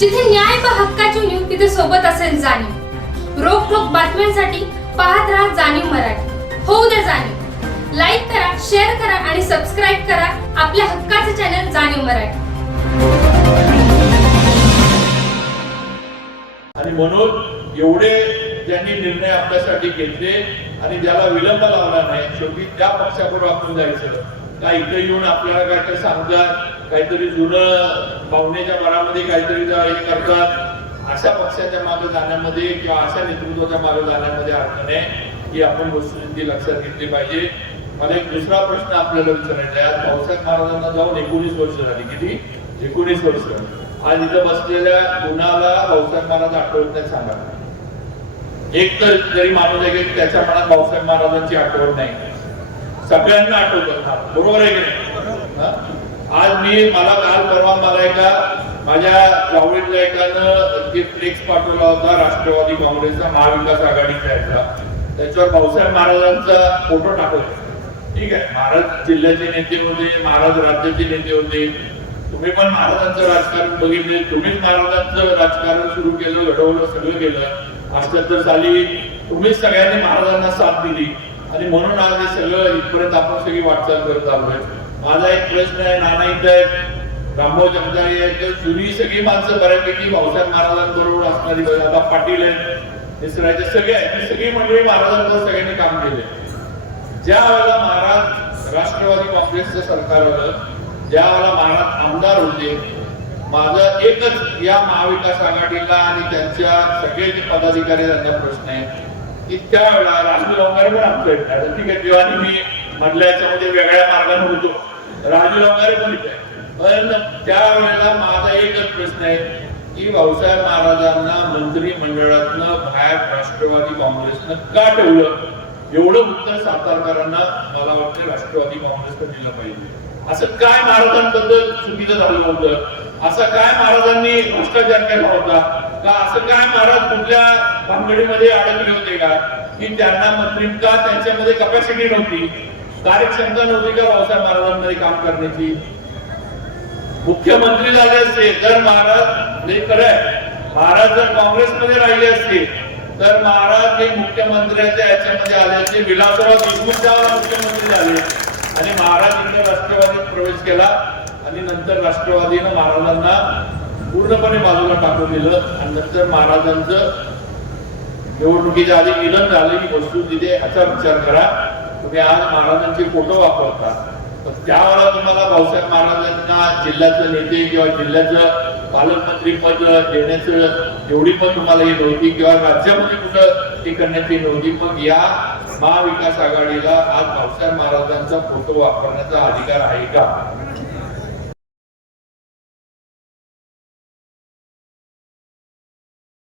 जिथे न्याय पहा हक्काची नीव तिथे सोबत असेल जाणीव. रोखोक बातम्यांसाठी पाहत राहा जाणीव मराठी. होऊ द्या जाणीव. लाईक करा शेअर करा आणि सबस्क्राईब करा आपल्या हक्काचे चॅनल जाणीव मराठी. आणि म्हणून एवढे ज्यांनी निर्णय आपल्यासाठी घेतले आणि ज्याला विलंब लावला नाही शेवटी त्या पक्षाकडून आपण जायचं. का इथे येऊन आपल्याला काहीतरी सांगतात काहीतरी जुनं पाहुण्याच्या मनामध्ये काहीतरी हे करतात अशा पक्षाच्या मागे जाण्यामध्ये किंवा अशा नेतृत्वाच्या मागे जाण्यामध्ये अर्थ नाही ही आपण वस्तुस्थिती लक्षात घेतली पाहिजे. मला एक दुसरा प्रश्न आपल्याला विचारायचा आहे. महाराजांना जाऊन एकोणीस वर्ष झाली किती? एकोणीस वर्ष. आज इथं बसलेल्या कुणाला भाऊसाहेब महाराज आठवत नाही सांगा. एक तर जरी माणूस आहे की त्याच्या मनात भाऊसाहेब महाराजांची आठवण नाही. सगळ्यांना आठवत. बरोबर आहे की नाही? आज मी मला काल परवा मला एका माझ्या जावळीतल्या एकानं जे फ्लेक्स पाठवला होता राष्ट्रवादी काँग्रेसचा महाविकास आघाडीचा याचा. त्याच्यावर भाऊसाहेब महाराजांचा फोटो टाकला. ठीक आहे. महाराज जिल्ह्याचे नेते होते महाराज राज्याचे नेते होते. तुम्ही पण महाराजांचं राजकारण बघितले. तुम्हीच महाराजांचं राजकारण सुरू केलं घडवलं सगळं केलं. अठ्याहत्तर साली तुम्हीच सगळ्यांनी महाराजांना साथ दिली. आणि म्हणून आज हे सगळं इथपर्यंत आपण सगळी वाटचाल करत आलोय. माझा एक प्रश्न आहे नाना इथं आहे रामभाऊ जगदाळे आहेत जुनी सगळी माणसं बऱ्यापैकी भाऊसाहेब महाराजांबरोबर असणारी दादा पाटील आहेत मिसरायचे सगळे आहेत. सगळी मंडळी महाराजांवर सगळ्यांनी काम केले ज्या वेळेला महाराज राष्ट्रवादी काँग्रेसचं सरकार आलं ज्या वेळेला महाराज आमदार होते माझं एकच या महाविकास आघाडीला आणि त्यांच्या सगळे जे पदाधिकारी त्यांचा त्यांना प्रश्न आहे. की त्यावेळेला राजू लवंगारे पण आमच्या इथे आहे. ठीक आहे तेव्हा मी मधल्या याच्यामध्ये वेगळ्या मार्गाने होतो राजू लवंगारे पण इथे पण त्यावेळेला माझा एकच प्रश्न आहे की भाऊसाहेब महाराजांना मंत्रिमंडळातनं बाहेर राष्ट्रवादी काँग्रेसनं का ठेवलं? एवढं उत्तर सातारकरांना मला वाटतं राष्ट्रवादी काँग्रेसनं दिलं पाहिजे. असं काय महाराजांबद्दल चुकीचं झालं होतं? असं काय महाराजांनी भ्रष्टाचार केला होता? का असं काय महाराज कुठल्या भानगडीमध्ये अडकले होते का? की त्यांना मंत्री का त्यांच्यामध्ये कपॅसिटी नव्हती? कार्यक्षमता नव्हती का भाऊसाहेब महाराजांमध्ये काम करण्याची? मुख्यमंत्री झाले असते तर महाराज हे खरं महाराज जर काँग्रेसमध्ये राहिले असते तर महाराज हे मुख्यमंत्र्याच्या याच्यामध्ये आले असते. विलासराव देशमुख त्यावेळेला मुख्यमंत्री झाले आणि महाराज इथे राष्ट्रवादीत प्रवेश केला आणि नंतर राष्ट्रवादीनं महाराजांना पूर्णपणे बाजूला टाकून दिलं आणि नंतर महाराजांचं निवडणुकीच्या आधी मिलन झालं वस्तू तिथे असा विचार करा. तुम्ही आज महाराजांचे फोटो वापरता. तर त्यावेळेला तुम्हाला भाऊसाहेब महाराजांना जिल्ह्याचं नेते किंवा जिल्ह्याचं पालकमंत्री पद देण्याचं एवढी पण तुम्हाला ही नव्हती किंवा राज्यामध्ये कुठं ती करण्याची नव्हती. पण या महाविकास आघाडीला आज भाऊसाहेब महाराजांचा फोटो वापरण्याचा अधिकार आहे का?